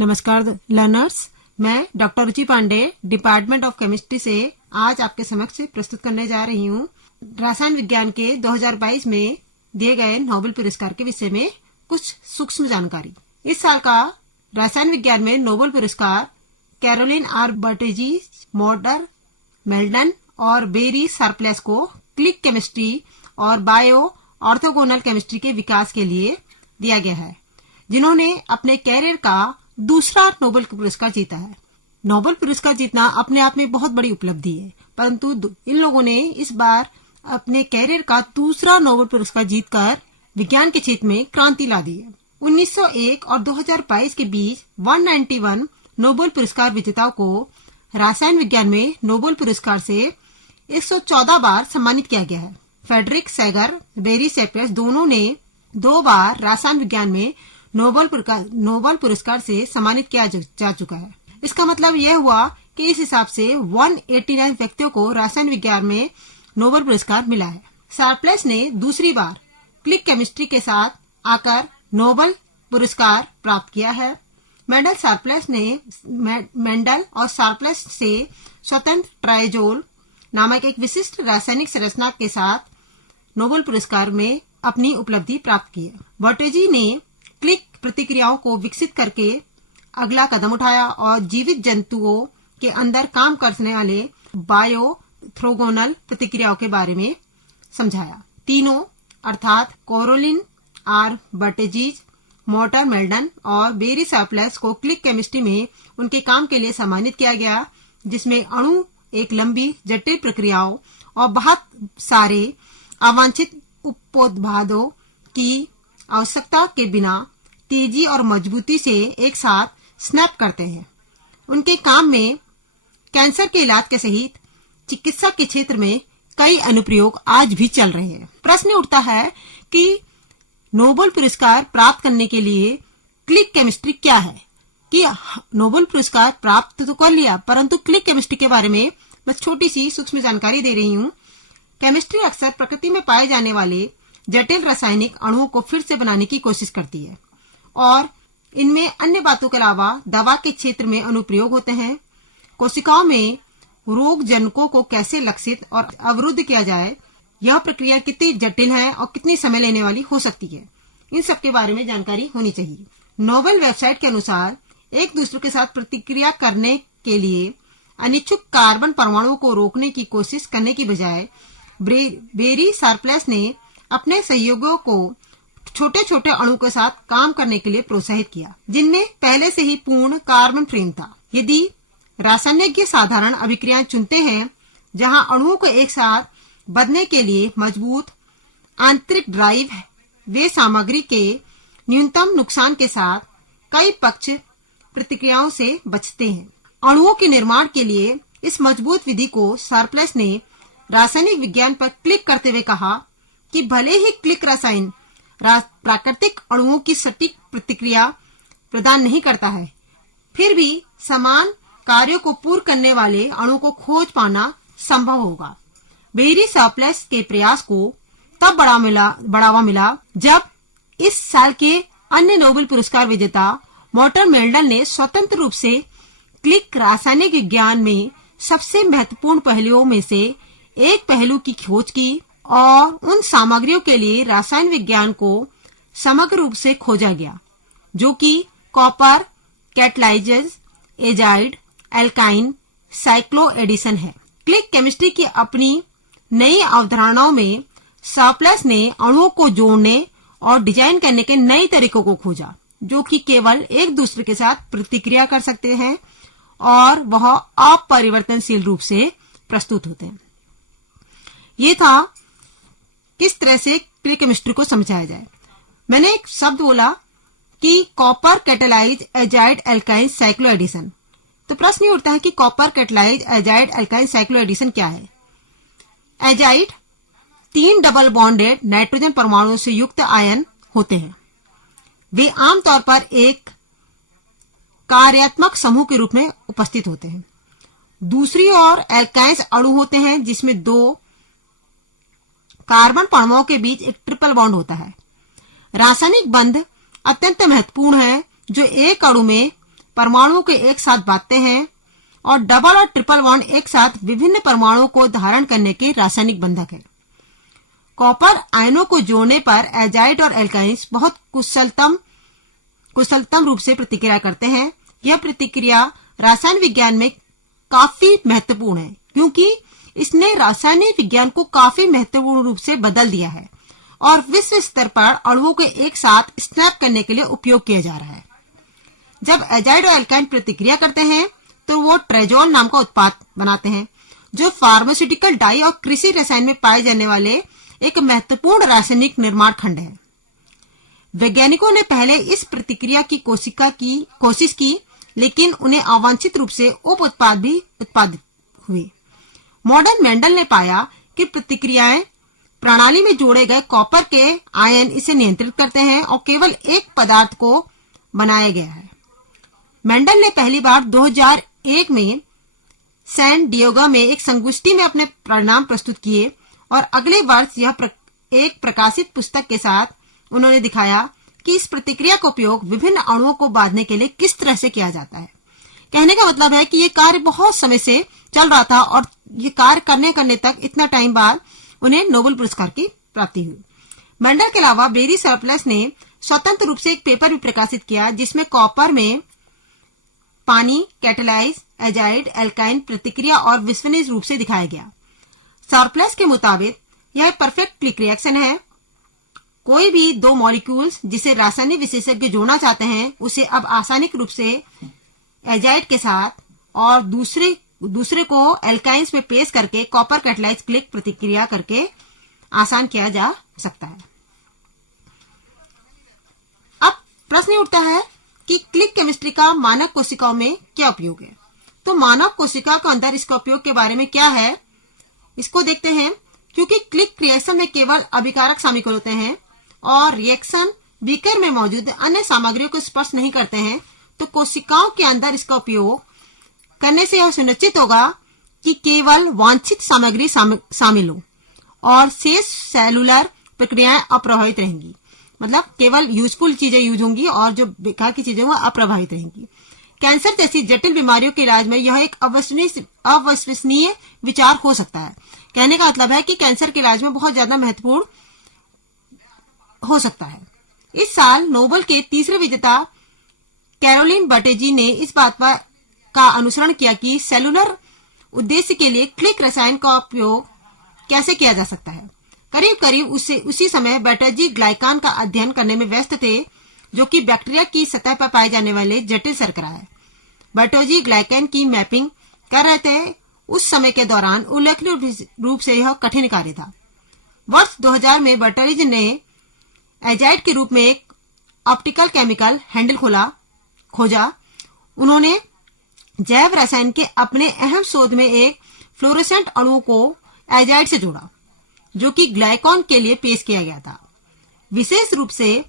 नमस्कार लर्नर्स, मैं doctor Ruchi Pande department of chemistry से आज आपके समक्ष प्रस्तुत करने जा रही हूँ रसायन विज्ञान के 2022 में दिए गए नोबेल पुरस्कार के विषय में कुछ सूक्ष्म जानकारी। इस साल का रसायन विज्ञान में नोबेल पुरस्कार कैरोलिन आर बर्टेजी, मॉर्टर मेल्डन और बेरी शार्पलेस को क्लिक केमिस्ट्री और बायो ऑर्थोगोनल केमिस्ट्री के विकास के लिए दिया गया है, जिन्होंने अपने कैरियर का दूसरा नोबेल पुरस्कार जीता है। नोबेल पुरस्कार जीतना अपने आप में बहुत बड़ी उपलब्धि है, परंतु इन लोगों ने इस बार अपने कैरियर का दूसरा नोबेल पुरस्कार जीतकर विज्ञान के क्षेत्र में क्रांति ला दी है। 1901 और 2022 के बीच 191 नोबेल पुरस्कार विजेताओं को रसायन विज्ञान में नोबेल पुरस्कार से 114 बार सम्मानित किया गया है। फ्रेडरिक सैगर, बेरी शार्पलेस दोनों ने 2 बार रसायन विज्ञान में नोबेल पुरस्कार से सम्मानित किया जा चुका है। इसका मतलब यह हुआ कि इस हिसाब से 189 व्यक्तियों को रसायन विज्ञान में नोबेल पुरस्कार मिला है। शार्पलेस ने दूसरी बार क्लिक केमिस्ट्री के साथ आकर नोबेल पुरस्कार प्राप्त किया है। मेंडल और शार्पलेस से स्वतंत्र ट्राइजोल नामक एक विशिष्ट रासायनिक संरचना के साथ नोबेल पुरस्कार में अपनी उपलब्धि प्राप्त की है। बर्टेजी ने क्लिक प्रतिक्रियाओं को विकसित करके अगला कदम उठाया और जीवित जंतुओं के अंदर काम करने वाले बायोऑर्थोगोनल प्रतिक्रियाओं के बारे में समझाया। तीनों अर्थात कैरोलिन आर बर्टेजीज, मॉर्टर मेल्डन और बेरी शार्पलेस को क्लिक केमिस्ट्री में उनके काम के लिए सम्मानित किया गया, जिसमें अणु एक लंबी जटिल प्रक्रियाओं और बहुत सारे अवांछित उपोत्पादों की आवश्यकता के बिना तेजी और मजबूती से एक साथ स्नैप करते हैं। उनके काम में कैंसर के इलाज के सहित चिकित्सा के क्षेत्र में कई अनुप्रयोग आज भी चल रहे हैं। प्रश्न उठता है कि नोबेल पुरस्कार प्राप्त करने के लिए क्लिक केमिस्ट्री क्या है। कि नोबेल पुरस्कार प्राप्त तो कर लिया, परंतु क्लिक केमिस्ट्री के बारे में बस छोटी सी सूक्ष्म जानकारी दे रही हूँ। केमिस्ट्री अक्सर प्रकृति में पाए जाने वाले जटिल रासायनिक अणुओं को फिर से बनाने की कोशिश करती है और इनमें अन्य बातों के अलावा दवा के क्षेत्र में अनुप्रयोग होते हैं। कोशिकाओं में रोग जनकों को कैसे लक्षित और अवरुद्ध किया जाए, यह प्रक्रिया कितनी जटिल है और कितनी समय लेने वाली हो सकती है, इन सब के बारे में जानकारी होनी चाहिए। नोबेल वेबसाइट के अनुसार एक दूसरे के साथ प्रतिक्रिया करने के लिए अनिच्छुक कार्बन परमाणुओं को रोकने की कोशिश करने की बजाय बेरी शार्पलेस ने अपने सहयोगियों को छोटे छोटे अणु के साथ काम करने के लिए प्रोत्साहित किया, जिनमें पहले से ही पूर्ण कार्बन फ्रेम था। यदि रासायनिक साधारण अभिक्रियाएं चुनते हैं जहां अणुओं को एक साथ बंधने के लिए मजबूत आंतरिक ड्राइव है, वे सामग्री के न्यूनतम नुकसान के साथ कई पक्ष प्रतिक्रियाओं से बचते हैं। अणुओं के निर्माण के लिए इस मजबूत विधि को शार्पलेस ने रासायनिक विज्ञान पर क्लिक करते हुए कहा कि भले ही क्लिक रसायन प्राकृतिक अणुओं की सटीक प्रतिक्रिया प्रदान नहीं करता है, फिर भी समान कार्यों को पूर्ण करने वाले अणु को खोज पाना संभव होगा। बेरी शार्पलेस के प्रयास को तब बढ़ावा मिला जब इस साल के अन्य नोबेल पुरस्कार विजेता मॉर्टर मेल्डन ने स्वतंत्र रूप से क्लिक रासायनिक विज्ञान में सबसे महत्वपूर्ण पहलुओं में से एक पहलू की खोज की और उन सामग्रियों के लिए रसायन विज्ञान को समग्र रूप से खोजा गया, जो कि कॉपर कैटलाइजेज, एजाइड, एल्काइन, साइक्लोएडिशन है। क्लिक केमिस्ट्री की अपनी नई अवधारणाओं में शार्पलेस ने अणुओं को जोड़ने और डिजाइन करने के नए तरीकों को खोजा, जो कि केवल एक दूसरे के साथ प्रतिक्रिया कर सकते हैं और वह अपरिवर्तनशील रूप से प्रस्तुत होते हैं। ये था किस तरह से क्लिक केमिस्ट्री को समझाया जाए। मैंने एक शब्द बोला कि copper catalyse, azide, alkyne, cycloaddition. तो प्रश्न ये उठता है कि copper catalyse, azide, alkyne, cycloaddition क्या है। एजाइड 3 डबल बॉन्डेड नाइट्रोजन परमाणुओं से युक्त आयन होते हैं। वे आमतौर पर एक कार्यात्मक समूह के रूप में उपस्थित होते हैं। दूसरी ओर एल्काइंस अणु होते हैं जिसमें 2 कार्बन परमाणुओं के बीच एक ट्रिपल बॉन्ड होता है। रासायनिक बंध अत्यंत महत्वपूर्ण है जो एक अणु में परमाणुओं को एक साथ बांधते हैं और डबल और ट्रिपल बॉन्ड एक साथ विभिन्न परमाणुओं को धारण करने के रासायनिक बंधक है। कॉपर आयनों को जोड़ने पर एजाइड और एल्काइंस बहुत कुशलतम रूप से प्रतिक्रिया करते हैं। यह प्रतिक्रिया रसायन विज्ञान में काफी महत्वपूर्ण है क्योंकि इसने रासायनिक विज्ञान को काफी महत्वपूर्ण रूप से बदल दिया है और विश्व स्तर पर अणुओं को एक साथ स्नैप करने के लिए उपयोग किया जा रहा है। जब एजाइड और एल्काइन प्रतिक्रिया करते हैं तो वो ट्रेजोल नाम का उत्पाद बनाते हैं, जो फार्मास्यूटिकल डाई और कृषि रसायन में पाए जाने वाले एक महत्वपूर्ण रासायनिक निर्माण खंड है। वैज्ञानिकों ने पहले इस प्रतिक्रिया की कोशिश की, लेकिन उन्हें अवांछित रूप से उप उत्पाद भी उत्पादित हुए। मॉडर्न मेंडल ने पाया कि प्रतिक्रियाएं प्रणाली में जोड़े गए कॉपर के आयन इसे नियंत्रित करते हैं और केवल एक पदार्थ को बनाया गया है। मेंडल ने पहली बार 2001 में सैन डिएगो में एक संगोष्ठी में अपने परिणाम प्रस्तुत किए और अगले वर्ष एक प्रकाशित पुस्तक के साथ उन्होंने दिखाया कि इस प्रतिक्रिया का उपयोग विभिन्न अणुओं को बांधने के लिए किस तरह से किया जाता है। कहने का मतलब है कि ये कार्य बहुत समय से चल रहा था और ये कार्य करने तक इतना टाइम बाद उन्हें नोबेल पुरस्कार की प्राप्ति हुई। मेंडल के अलावा बेरी सरप्लस ने स्वतंत्र रूप से एक पेपर भी प्रकाशित किया जिसमें कॉपर में पानी कैटेलाइज एजाइड एल्काइन प्रतिक्रिया और विश्वसनीय रूप से दिखाया गया। सरप्लस के मुताबिक यह परफेक्ट क्लिक रिएक्शन है। कोई भी दो मॉलिक्यूल्स जिसे रासायनिक विशेषज्ञ जोड़ना चाहते हैं उसे अब आसानी रूप से एजाइड के साथ और दूसरे को एल्काइंस में पेश करके कॉपर कैटेलाइज क्लिक प्रतिक्रिया करके आसान किया जा सकता है। अब प्रश्न उठता है कि क्लिक केमिस्ट्री का मानव कोशिकाओं में क्या उपयोग है। तो मानव कोशिका के अंदर इसका उपयोग के बारे में क्या है, इसको देखते हैं। क्योंकि क्लिक रिएक्शन में केवल अभिकारक शामिल होते हैं और रिएक्शन बीकर में मौजूद अन्य सामग्रियों को स्पर्श नहीं करते हैं, तो कोशिकाओं के अंदर इसका उपयोग करने से यह सुनिश्चित होगा कि केवल वांछित सामग्री शामिल हो और शेष सेलुलर प्रक्रियाएं अप्रभावित रहेंगी। मतलब केवल यूजफुल चीजें यूज होंगी और जो बेकार की चीजें वो अप्रभावित रहेंगी। कैंसर जैसी जटिल बीमारियों के इलाज में यह एक अविश्वसनीय विचार हो सकता है। कहने का मतलब है कि कैंसर के इलाज में बहुत ज्यादा महत्वपूर्ण हो सकता है। इस साल नोबेल के तीसरे विजेता कैरोलिन बर्टेजी ने इस बात का अनुसरण किया कि सेलुलर उद्देश्य के लिए क्लिक रसायन का उपयोग कैसे किया जा सकता है। करीब करीब उसी समय बर्टेजी ग्लाइकान का अध्ययन करने में व्यस्त थे, जो कि बैक्टीरिया की सतह पर पाए जाने वाले जटिल शर्करा है। बर्टेजी ग्लाइकान की मैपिंग कर रहे थे। उस समय के दौरान उल्लेखनीय रूप से यह कठिन कार्य था। वर्ष 2000 में बर्टेजी ने एजाइड के रूप में एक ऑप्टिकल केमिकल हैंडल खोजा। उन्होंने जैव रसायन के अपने अहम शोध में एक फ्लोरोसेंट अणु को एजाइड से जोड़ा, जो कि ग्लाइकॉन के लिए पेश किया गया था। विशेष रूप से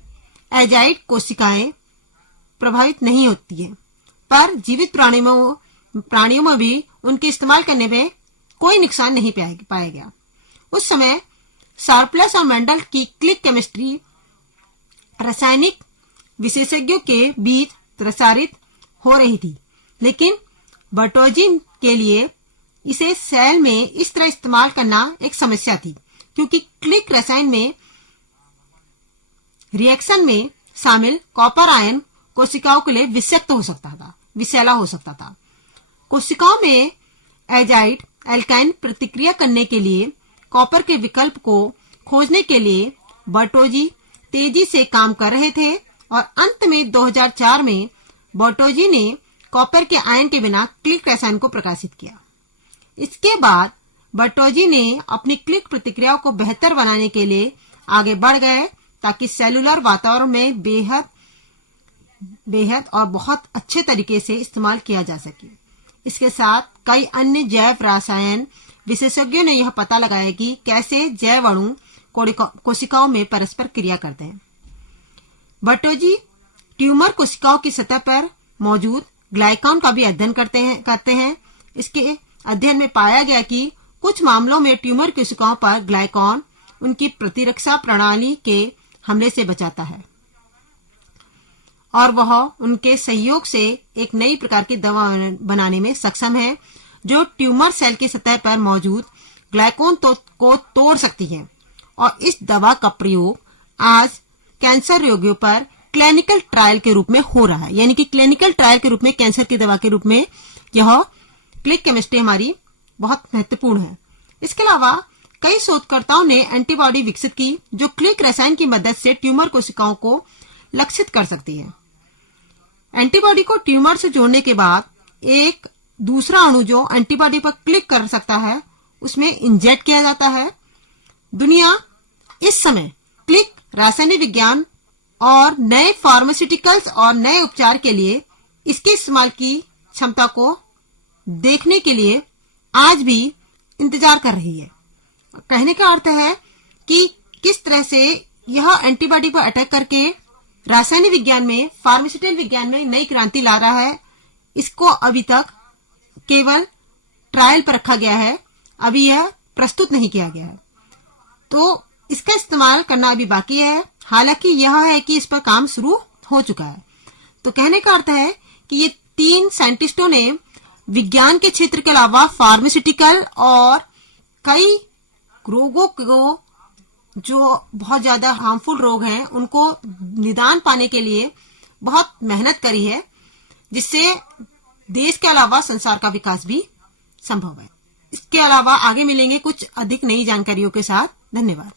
एजाइड कोशिकाएं प्रभावित नहीं होती है, पर जीवित प्राणियों में भी उनके इस्तेमाल करने में कोई नुकसान नहीं पाया गया। उस समय शार्पलेस और मेंडल की क्लिक केमिस्ट्री रासायनिक विशेषज्ञों के बीच प्रसारित हो रही थी, लेकिन बर्टेजी के लिए इसे सेल में इस तरह इस्तेमाल करना एक समस्या थी, क्योंकि क्लिक रसायन में रिएक्शन में शामिल कॉपर आयन कोशिकाओं के लिए विषैला हो सकता था। कोशिकाओं में एजाइड एल्काइन प्रतिक्रिया करने के लिए कॉपर के विकल्प को खोजने के लिए बर्टेजी तेजी से काम कर रहे थे और अंत में 2004 में बर्टेजी ने कॉपर के आयन के बिना क्लिक रसायन को प्रकाशित किया। इसके बाद बर्टेजी ने अपनी क्लिक प्रतिक्रियाओं को बेहतर बनाने के लिए आगे बढ़ गए, ताकि सेलुलर वातावरण में बेहद और बहुत अच्छे तरीके से इस्तेमाल किया जा सके। इसके साथ कई अन्य जैव रसायन विशेषज्ञों ने यह पता लगाया कि कैसे जैव अणु कोशिकाओं में परस्पर क्रिया करते हैं। बर्टेजी ट्यूमर कोशिकाओं की सतह पर मौजूद ग्लाइकॉन का भी अध्ययन करते हैं। इसके अध्ययन में पाया गया कि कुछ मामलों में ट्यूमर कोशिकाओं पर ग्लाइकॉन उनकी प्रतिरक्षा प्रणाली के हमले से बचाता है। और वह उनके सहयोग से एक नई प्रकार की दवा बनाने में सक्षम है जो ट्यूमर सेल की सतह पर मौजूद ग्लाइकोन को तोड़ सकती है। और इस दवा का प्रयोग आज कैंसर रोगियों पर क्लिनिकल ट्रायल के रूप में हो रहा है, यानी कि क्लिनिकल ट्रायल के रूप में कैंसर की दवा के रूप में यह क्लिक केमिस्ट्री हमारी बहुत महत्वपूर्ण है। इसके अलावा कई शोधकर्ताओं ने एंटीबॉडी विकसित की जो क्लिक रसायन की मदद से ट्यूमर कोशिकाओं को लक्षित कर सकती है। एंटीबॉडी को ट्यूमर से जोड़ने के बाद एक दूसरा अणु जो एंटीबॉडी पर क्लिक कर सकता है उसमें इंजेक्ट किया जाता है। दुनिया इस समय क्लिक रासायनिक विज्ञान और नए फार्मास्यूटिकल्स और नए उपचार के लिए इसके इस्तेमाल की क्षमता को देखने के लिए आज भी इंतजार कर रही है। कहने का अर्थ है कि किस तरह से यह एंटीबॉडी पर अटैक करके रासायनिक विज्ञान में, फार्मास्यूटिकल विज्ञान में नई क्रांति ला रहा है। इसको अभी तक केवल ट्रायल पर रखा गया है, अभी यह प्रस्तुत नहीं किया गया है, तो इसका इस्तेमाल करना अभी बाकी है। हालांकि यह है कि इस पर काम शुरू हो चुका है। तो कहने का अर्थ है कि ये 3 साइंटिस्टों ने विज्ञान के क्षेत्र के अलावा फार्मास्यूटिकल और कई रोगों को, जो बहुत ज्यादा हार्मफुल रोग हैं, उनको निदान पाने के लिए बहुत मेहनत करी है, जिससे देश के अलावा संसार का विकास भी संभव है। इसके अलावा आगे मिलेंगे कुछ अधिक नई जानकारियों के साथ। धन्यवाद।